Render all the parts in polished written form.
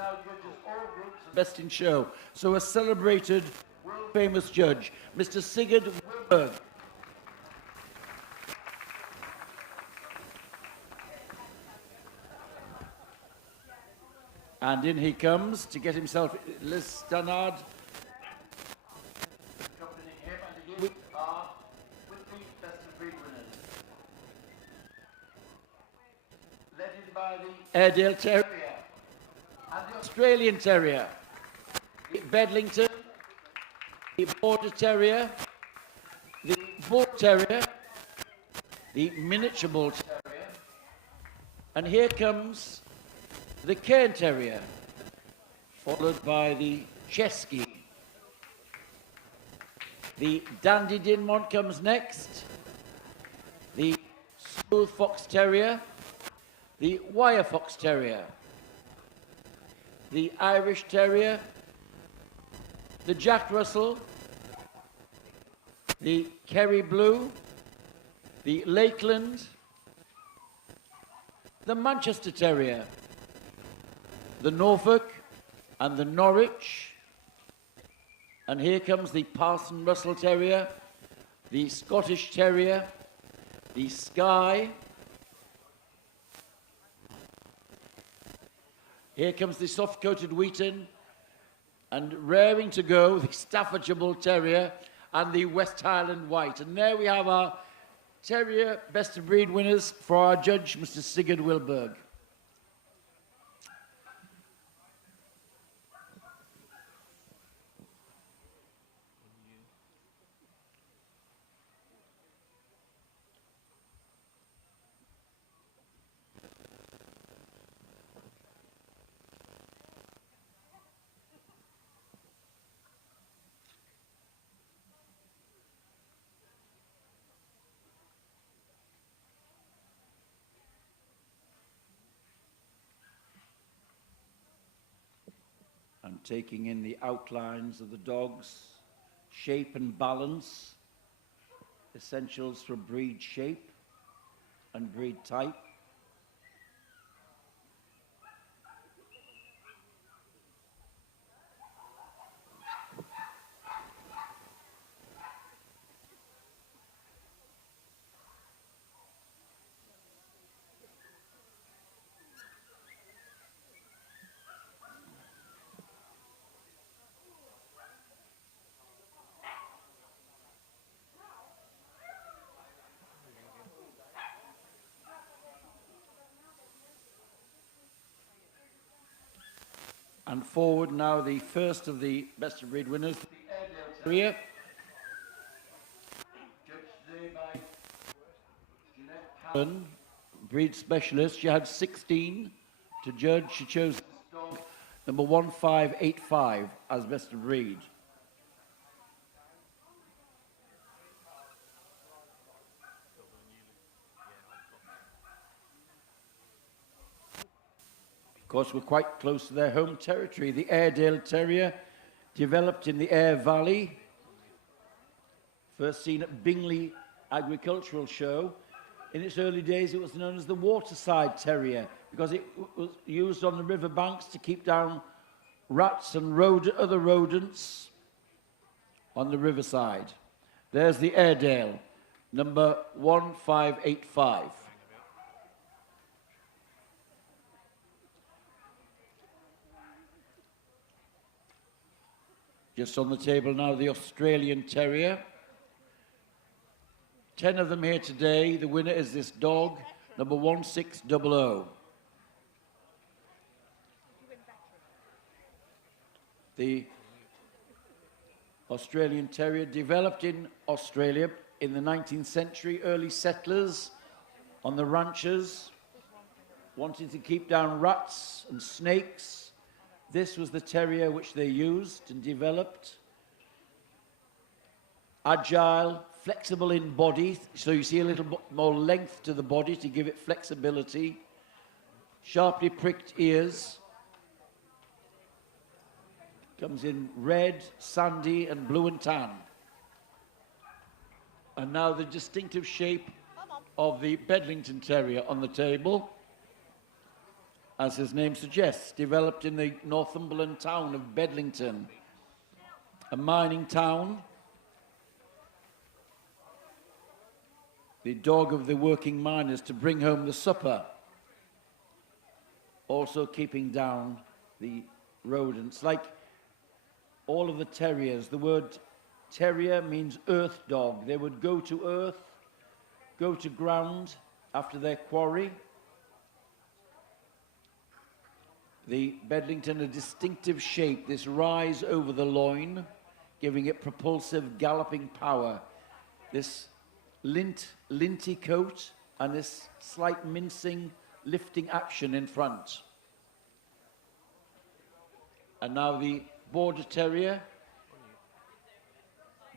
now judges all groups of Best in Show. So a celebrated, world-famous judge, Mr. Sigurd Wilberg. And in he comes to get himself Liz Stannard. Accompanying him, and here we are with the Best of Breed winners. Led in by the Airedale Terrier and the Australian Terrier, the Peddlington, the Border Terrier, the Bull Terrier, the Miniature Bull Terrier, and here comes the Cairn Terrier, followed by the Chesky. The Dandy Dinmont comes next, the Smooth Fox Terrier, the Wire Fox Terrier, the Irish Terrier, the Jack Russell, the Kerry Blue, the Lakeland, the Manchester Terrier, the Norfolk and the Norwich, and here comes the Parson Russell Terrier, the Scottish Terrier, the Sky, here comes the soft-coated Wheaton, and raring to go, the Staffordshire Bull Terrier and the West Highland White. And there we have our Terrier Best of Breed winners for our judge, Mr. Sigurd Wilberg. And taking in the outlines of the dog's shape and balance, essentials for breed shape and breed type. And forward now, the first of the Best of Breed winners, the Airedale Terrier. Judged today by Jeanette Callan, breed specialist. She had 16 to judge. She chose this dog, number 1585, as Best of Breed. Of course, we're quite close to their home territory. The Airedale Terrier, developed in the Ayr Valley, first seen at Bingley Agricultural Show. In its early days, it was known as the Waterside Terrier because it was used on the river banks to keep down rats and other rodents on the riverside. There's the Airedale, number 1585. Just on the table now, the Australian Terrier. 10 of them here today. The winner is this dog, number 1600. The Australian Terrier, developed in Australia in the 19th century, early settlers on the ranches, wanting to keep down rats and snakes. This was the terrier which they used and developed. Agile, flexible in body, so you see a little more length to the body to give it flexibility. Sharply pricked ears. Comes in red, sandy, and blue and tan. And now the distinctive shape of the Peddlington Terrier on the table. as his name suggests, developed in the Northumberland town of Peddlington, a mining town. The dog of the working miners to bring home the supper, also keeping down the rodents. Like all of the terriers, the word terrier means earth dog. They would go to earth, go to ground after their quarry. The Peddlington, a distinctive shape, this rise over the loin, giving it propulsive galloping power. This linty coat and this slight mincing, lifting action in front. And now the Border Terrier,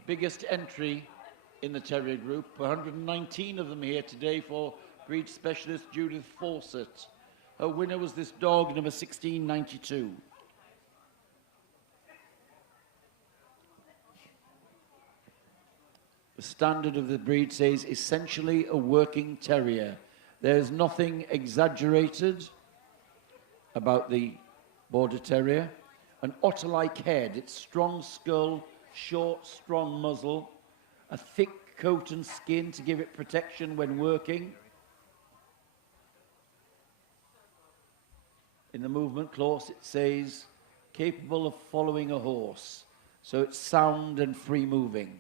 biggest entry in the terrier group, 119 of them here today for breed specialist Judith Fawcett. Her winner was this dog, number 1692. The standard of the breed says essentially a working terrier. There's nothing exaggerated about the Border Terrier. An otter-like head, its strong skull, short, strong muzzle, a thick coat and skin to give it protection when working. In the movement clause it says, capable of following a horse. So it's sound and free moving.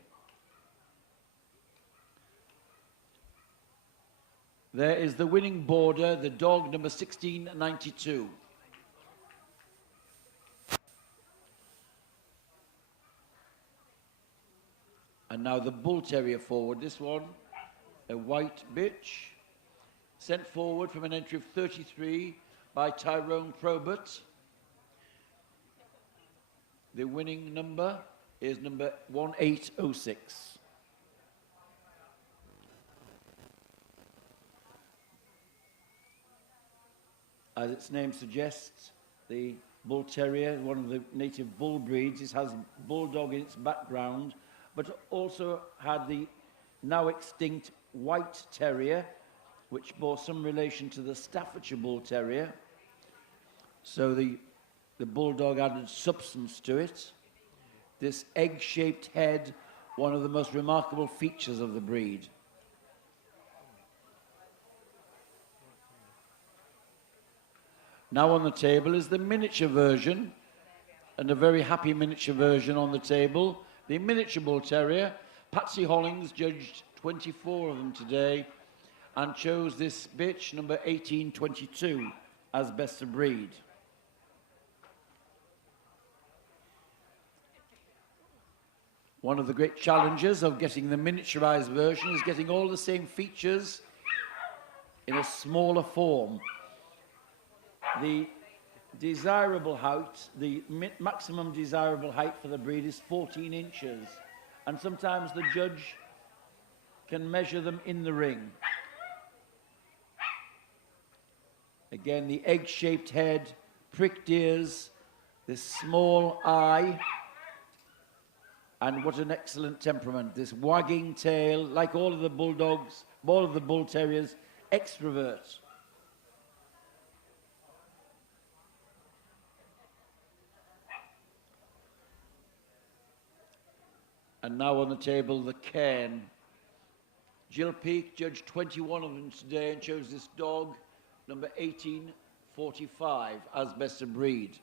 There is the winning Border, the dog number 1692. And now the Bull Terrier forward. This one, a white bitch, sent forward from an entry of 33 by Tyrone Probert. The winning number is number 1806. As its name suggests, the Bull Terrier, one of the native bull breeds, it has bulldog in its background, but also had the now extinct White Terrier, which bore some relation to the Staffordshire Bull Terrier. So the bulldog added substance to it. This egg-shaped head, one of the most remarkable features of the breed. Now on the table is the miniature version, and a very happy miniature version on the table. The miniature Bull Terrier. Patsy Hollings judged 24 of them today and chose this bitch, number 1822, as best of breed. One of the great challenges of getting the miniaturized version is getting all the same features in a smaller form. The desirable height, the maximum desirable height for the breed is 14 inches. And sometimes the judge can measure them in the ring. Again, the egg-shaped head, pricked ears, this small eye, and what an excellent temperament. This wagging tail, like all of the bulldogs, all of the bull terriers, extrovert. And now on the table, the cairn. Jill Peake judged 21 of them today and chose this dog, number 1845, as best of breed.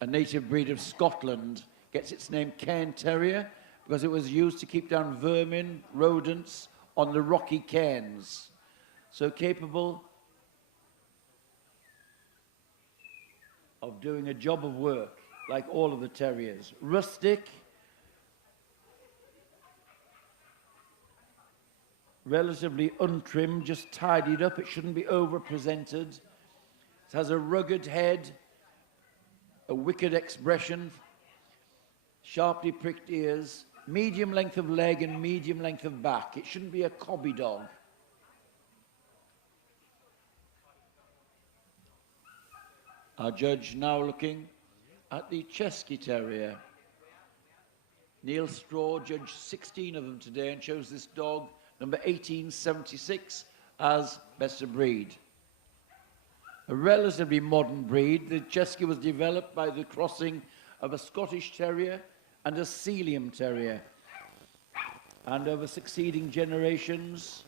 A native breed of Scotland, gets its name Cairn Terrier because it was used to keep down vermin, rodents on the rocky cairns. So capable of doing a job of work, like all of the terriers. Rustic, relatively untrimmed, just tidied up. It shouldn't be over-presented. It has a rugged head, a wicked expression, sharply pricked ears, medium length of leg and medium length of back. It shouldn't be a cobby dog. Our judge now looking at the Chesky Terrier. Neil Straw judged 16 of them today and chose this dog, number 1876, as best of breed. A relatively modern breed. The Chesky was developed by the crossing of a Scottish Terrier and a Sealyham Terrier. And over succeeding generations,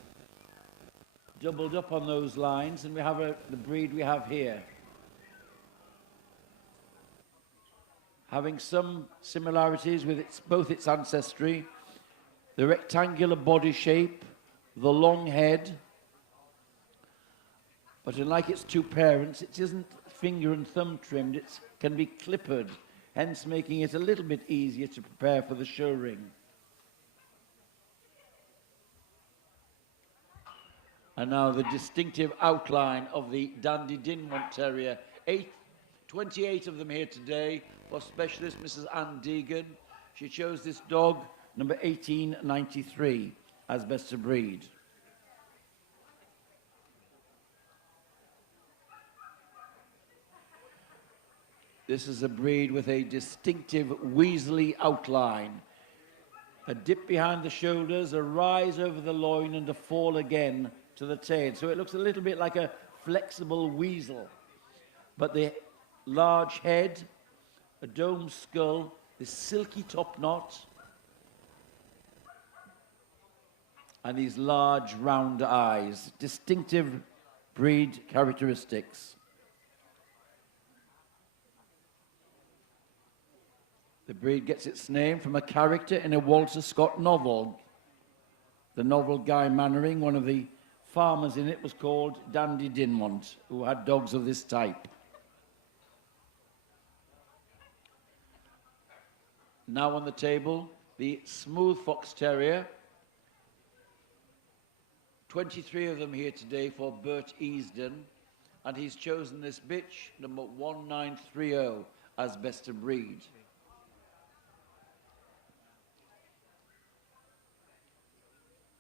doubled up on those lines, and we have the breed we have here. Having some similarities with both its ancestry, the rectangular body shape, the long head, but unlike its two parents, it isn't finger and thumb trimmed, it can be clippered, hence making it a little bit easier to prepare for the show ring. And now the distinctive outline of the Dandy Dinmont Terrier. 28 of them here today for specialist Mrs. Ann Deegan. She chose this dog, number 1893, as best of breed. This is a breed with a distinctive weaselly outline. A dip behind the shoulders, a rise over the loin, and a fall again to the tail. So it looks a little bit like a flexible weasel. But the large head, a domed skull, this silky top knot, and these large round eyes. Distinctive breed characteristics. The breed gets its name from a character in a Walter Scott novel. The novel Guy Mannering, one of the farmers in it, was called Dandy Dinmont, who had dogs of this type. Now on the table, the smooth Fox Terrier. 23 of them here today for Bert Easden, and he's chosen this bitch, number 1930, as best of breed.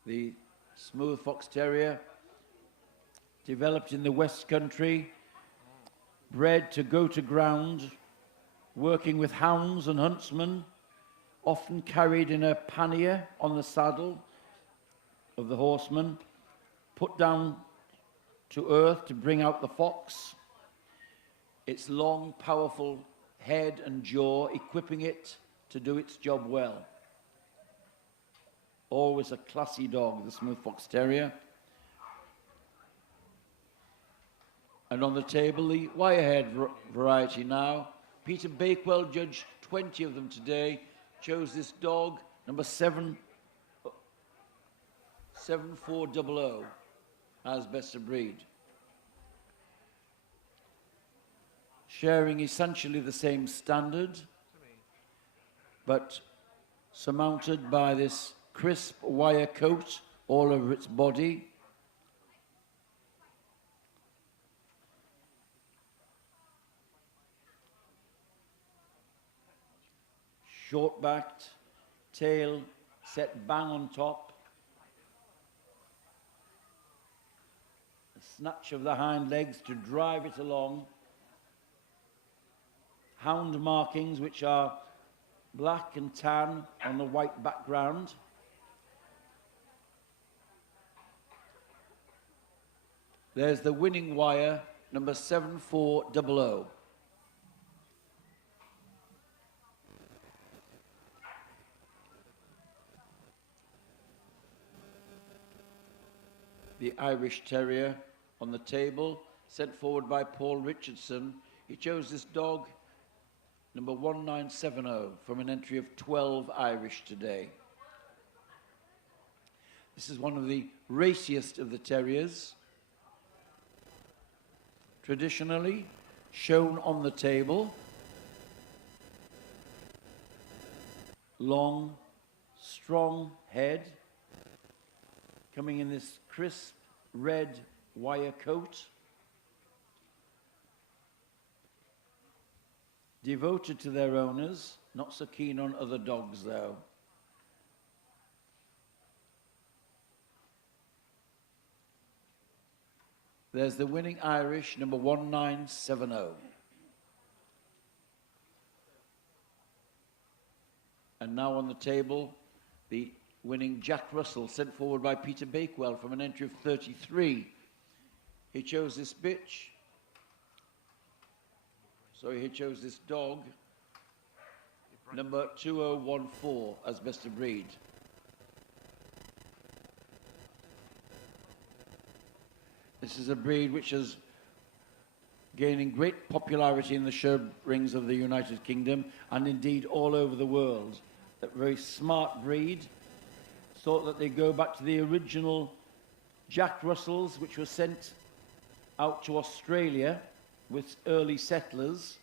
The smooth Fox Terrier, developed in the West Country, bred to go to ground, working with hounds and huntsmen, often carried in a pannier on the saddle of the horseman, put down to earth to bring out the fox. Its long, powerful head and jaw, equipping it to do its job well. Always a classy dog, the smooth Fox Terrier. And on the table, the wire-haired variety now. Peter Bakewell judged 20 of them today, chose this dog, number 7400, as best of breed. Sharing essentially the same standard, but surmounted by this crisp wire coat all over its body. Short-backed, tail set bang on top. A snatch of the hind legs to drive it along. Hound markings, which are black and tan on the white background. There's the winning wire, number 7400. The Irish Terrier on the table, sent forward by Paul Richardson. He chose this dog, number 1970, from an entry of 12 Irish today. This is one of the raciest of the terriers. Traditionally shown on the table. Long, strong head, coming in this crisp red wire coat. Devoted to their owners, not so keen on other dogs though. There's the winning Irish, number 1970. And now on the table, the winning Jack Russell, sent forward by Peter Bakewell from an entry of 33. He chose this bitch, So he chose this dog, number 2014, as best of breed. This is a breed which is gaining great popularity in the show rings of the United Kingdom and indeed all over the world. A very smart breed. Thought that they go back to the original Jack Russells, which were sent out to Australia with early settlers,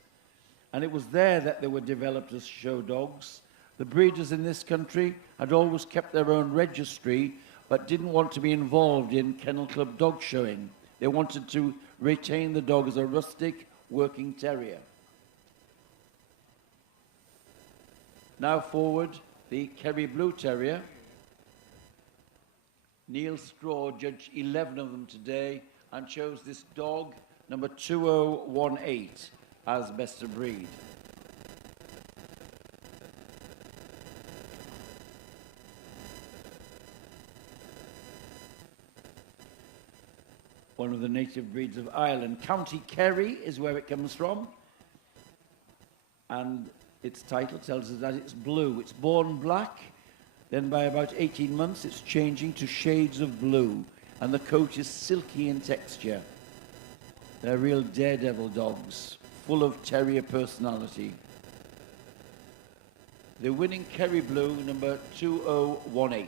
and it was there that they were developed as show dogs. The breeders in this country had always kept their own registry, but didn't want to be involved in kennel club dog showing. They wanted to retain the dog as a rustic working terrier. Now forward, the Kerry Blue Terrier. Neil Straw judged 11 of them today and chose this dog, number 2018, as best of breed. One of the native breeds of Ireland. County Kerry is where it comes from. And its title tells us that it's blue. It's born black. Then by about 18 months, it's changing to shades of blue. And the coat is silky in texture. They're real daredevil dogs, full of terrier personality. The winning Kerry Blue, number 2018.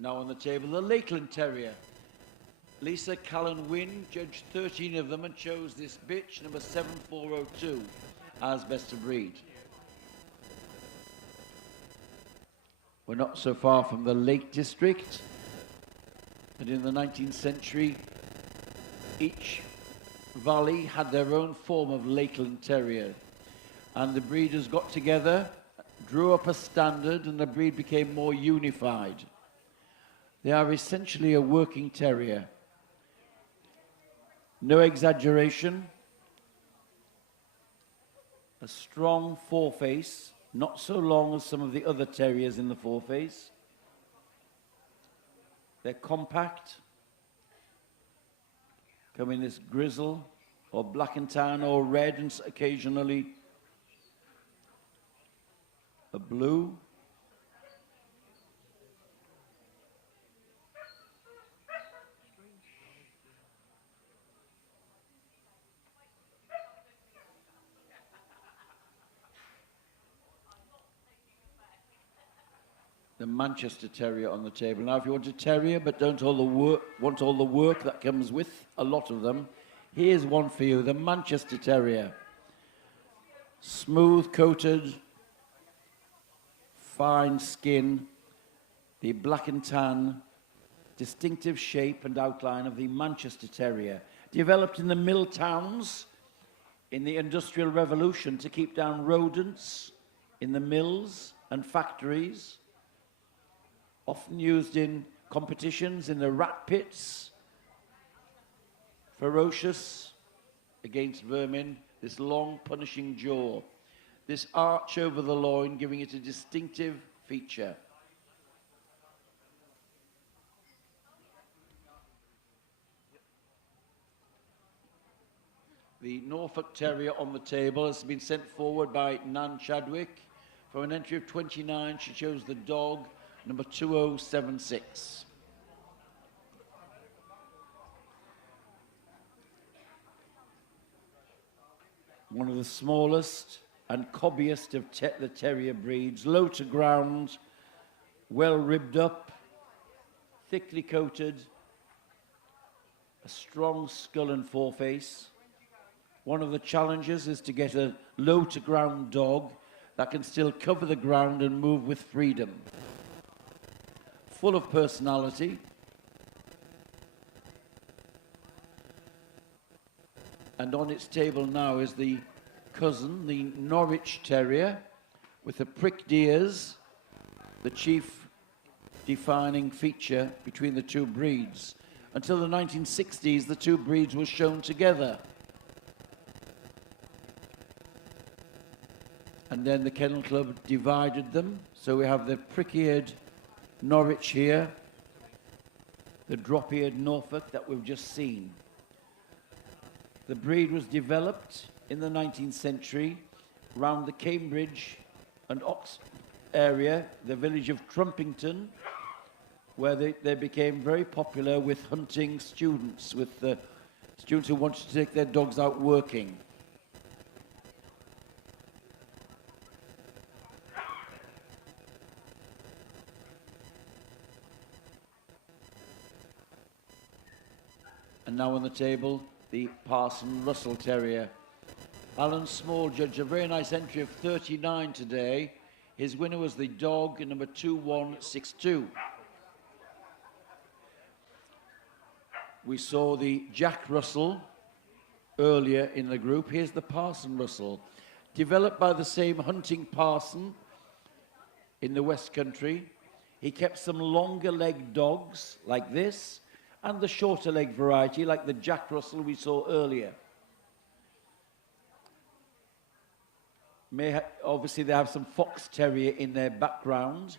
Now on the table, the Lakeland Terrier. Lisa Callan Wynne judged 13 of them and chose this bitch, number 7402, as best of breed. We're not so far from the Lake District, and in the 19th century, each valley had their own form of Lakeland Terrier, and the breeders got together, drew up a standard, and the breed became more unified. They are essentially a working terrier. No exaggeration. A strong foreface, not so long as some of the other terriers in the foreface. They're compact. Come in this grizzle or black and tan or red and occasionally a blue. The Manchester Terrier on the table. Now, if you want a terrier but don't want all the work that comes with a lot of them, here's one for you, the Manchester Terrier. Smooth-coated, fine skin, the black and tan, distinctive shape and outline of the Manchester Terrier. Developed in the mill towns in the Industrial Revolution to keep down rodents in the mills and factories. Often used in competitions in the rat pits. Ferocious against vermin, this long punishing jaw. This arch over the loin giving it a distinctive feature. The Norfolk Terrier on the table has been sent forward by Nan Chadwick. For an entry of 29, she chose the dog, number 2076. One of the smallest and cobbiest of the terrier breeds, low to ground, well ribbed up, thickly coated, a strong skull and foreface. One of the challenges is to get a low to ground dog that can still cover the ground and move with freedom. Full of personality. And on its table now is the cousin, the Norwich Terrier, with the pricked ears, the chief defining feature between the two breeds. Until the 1960s, the two breeds were shown together. And then the Kennel Club divided them. So we have the prick-eared Norwich here, the drop-eared Norfolk that we've just seen. The breed was developed in the 19th century around the Cambridge and Ox area, the village of Trumpington, where they became very popular with hunting students, with the students who wanted to take their dogs out working. And now on the table, the Parson Russell Terrier. Alan Small judged a very nice entry of 39 today. His winner was the dog number 2162. We saw the Jack Russell earlier in the group. Here's the Parson Russell, developed by the same hunting parson in the West Country. He kept some longer leg dogs like this, and the shorter leg variety like the Jack Russell we saw earlier. Obviously they have some Fox Terrier in their background.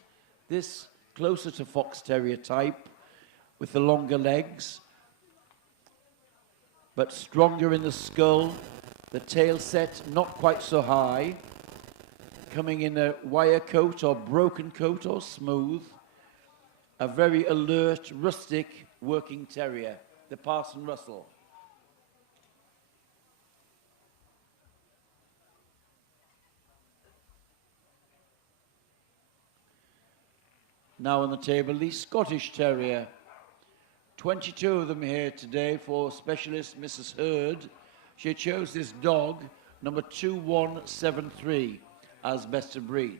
This closer to Fox Terrier type with the longer legs, but stronger in the skull. The tail set not quite so high, coming in a wire coat or broken coat or smooth. A very alert, rustic working terrier, the Parson Russell. Now on the table, the Scottish Terrier. 22 of them here today for specialist Mrs. Hurd. She chose this dog, number 2173, as best of breed.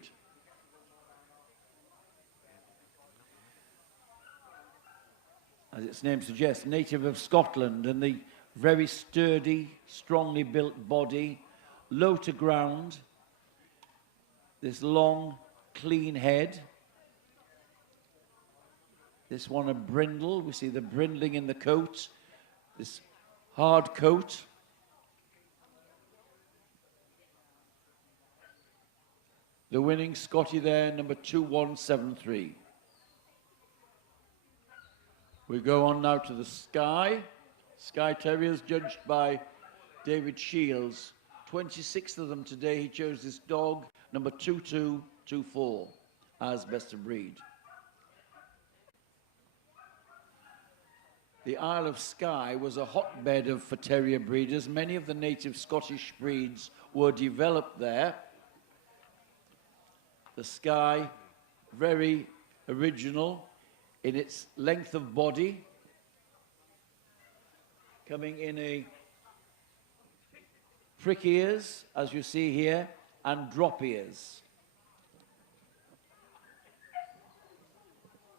As its name suggests, native of Scotland, and the very sturdy, strongly built body, low to ground, this long, clean head. This one a brindle, we see the brindling in the coat, this hard coat. The winning Scotty there, number 2173. We go on now to the Sky Terriers, judged by David Shields. 26 of them today. He chose this dog, number 2224, as best of breed. The Isle of Skye was a hotbed for terrier breeders. Many of the native Scottish breeds were developed there. The Skye, very original in its length of body, coming in a prick ears, as you see here, and drop ears.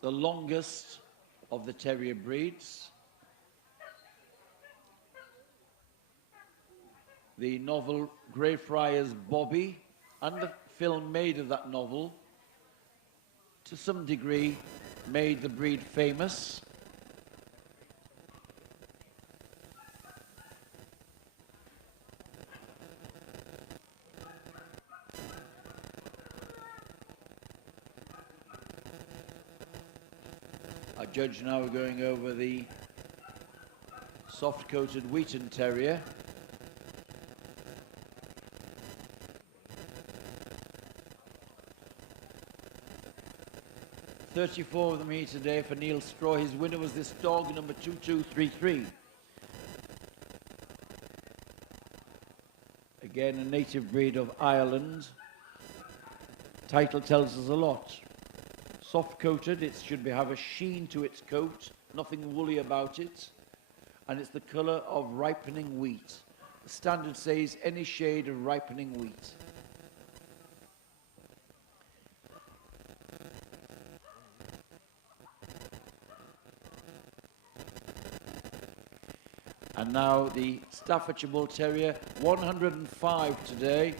The longest of the terrier breeds. The novel Greyfriars Bobby, and the film made of that novel, to some degree, made the breed famous. Our judge now are going over the soft-coated Wheaton Terrier. $34 of them here today for Neil Straw. His winner was this dog, number 2233. Again, a native breed of Ireland. Title tells us a lot. Soft-coated, it should have a sheen to its coat, nothing woolly about it, and it's the colour of ripening wheat. The standard says any shade of ripening wheat. And now the Staffordshire Bull Terrier, 105 today,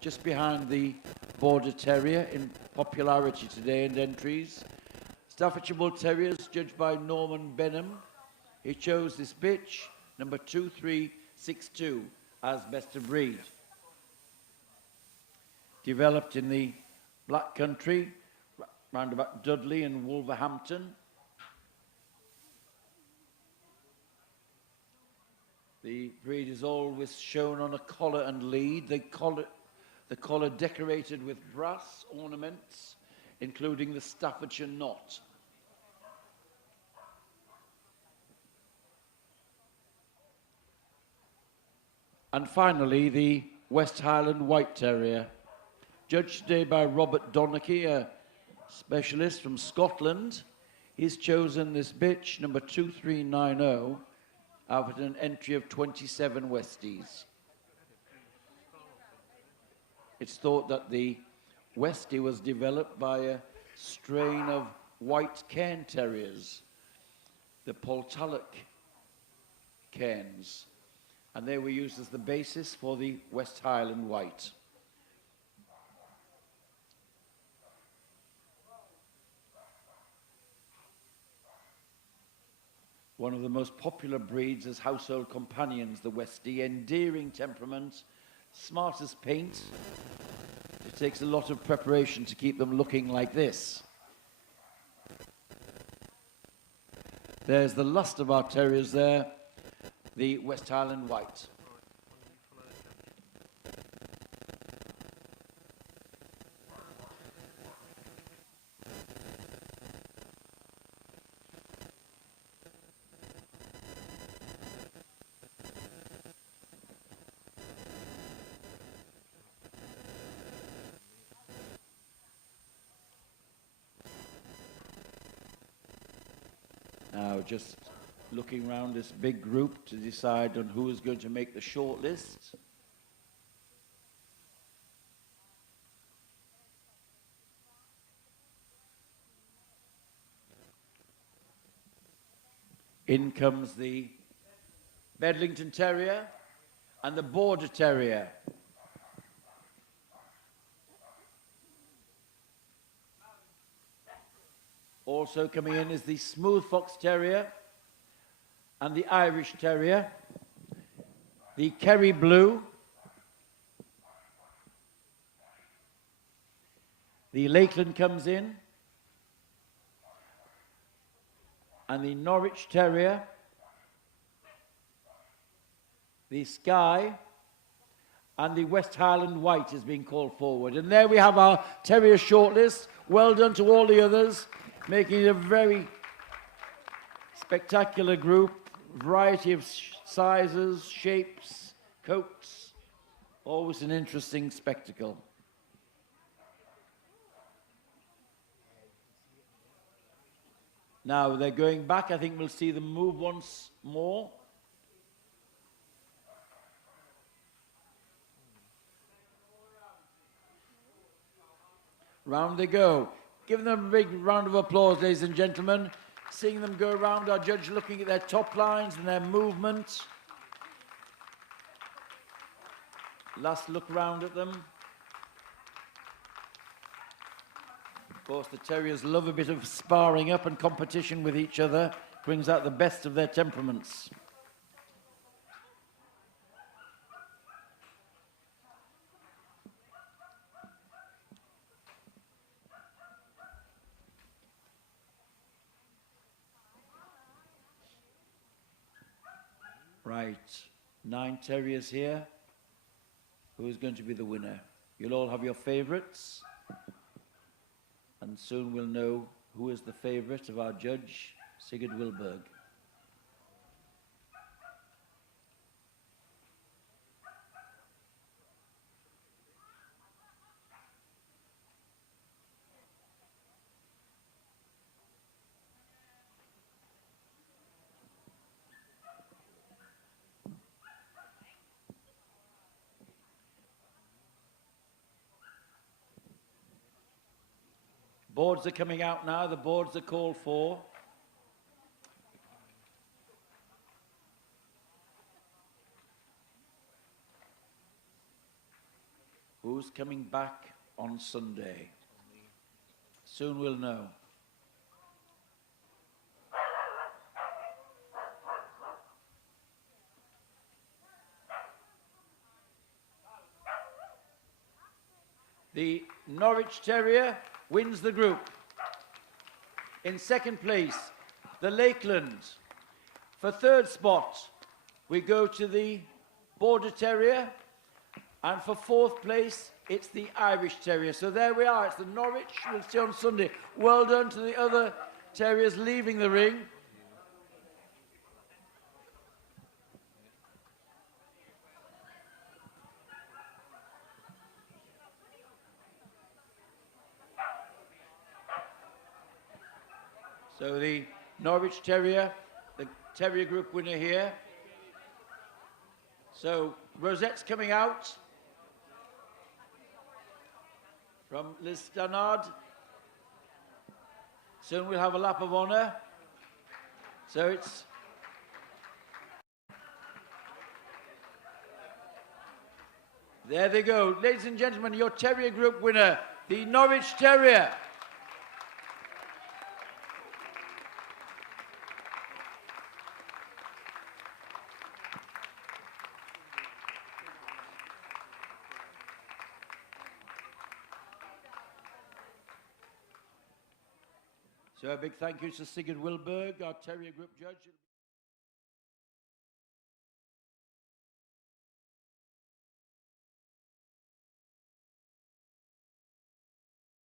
just behind the Border Terrier in popularity today and entries. Staffordshire Bull Terriers, judged by Norman Benham. He chose this bitch, number 2362, as best of breed. Developed in the Black Country, round about Dudley and Wolverhampton. The breed is always shown on a collar and lead. The collar decorated with brass ornaments, including the Staffordshire knot. And finally, the West Highland White Terrier, judged today by Robert Donachie, a specialist from Scotland. He's chosen this bitch, number 2390, out an entry of 27 Westies. It's thought that the Westie was developed by a strain of white cairn terriers, the Poltalloch cairns, and they were used as the basis for the West Highland White. One of the most popular breeds as household companions, the Westie. Endearing temperament, smart as paint. It takes a lot of preparation to keep them looking like this. There's the last of our terriers there, the West Highland White. Now, just looking around this big group to decide on who is going to make the short list. In comes the Peddlington Terrier and the Border Terrier. Also coming in is the Smooth Fox Terrier and the Irish Terrier, the Kerry Blue, the Lakeland comes in, and the Norwich Terrier, the Sky, and the West Highland White is being called forward. And there we have our Terrier shortlist. Well done to all the others, making it a very spectacular group, variety of sizes, shapes, coats, always an interesting spectacle. Now they're going back. I think we'll see them move once more. Round they go. Give them a big round of applause, ladies and gentlemen. Seeing them go around, our judge looking at their top lines and their movement. Last look round at them. Of course, the terriers love a bit of sparring up and competition with each other. Brings out the best of their temperaments. Right, 9 terriers here. Who is going to be the winner? You'll all have your favourites. And soon we'll know who is the favourite of our judge, Sigurd Wilberg. Boards are coming out now. The boards are called for. Who's coming back on Sunday? Soon we'll know. The Norwich Terrier wins the group. In second place, the Lakeland. For third spot, we go to the Border Terrier. And for fourth place, it's the Irish Terrier. So there we are. It's the Norwich. We'll see on Sunday. Well done to the other terriers leaving the ring. So the Norwich Terrier, the Terrier Group winner here. So Rosette's coming out from Liz Stannard. Soon we'll have a lap of honour. So it's there they go. Ladies and gentlemen, your Terrier Group winner, the Norwich Terrier. So a big thank you to Sigurd Wilberg, our Terrier Group judge.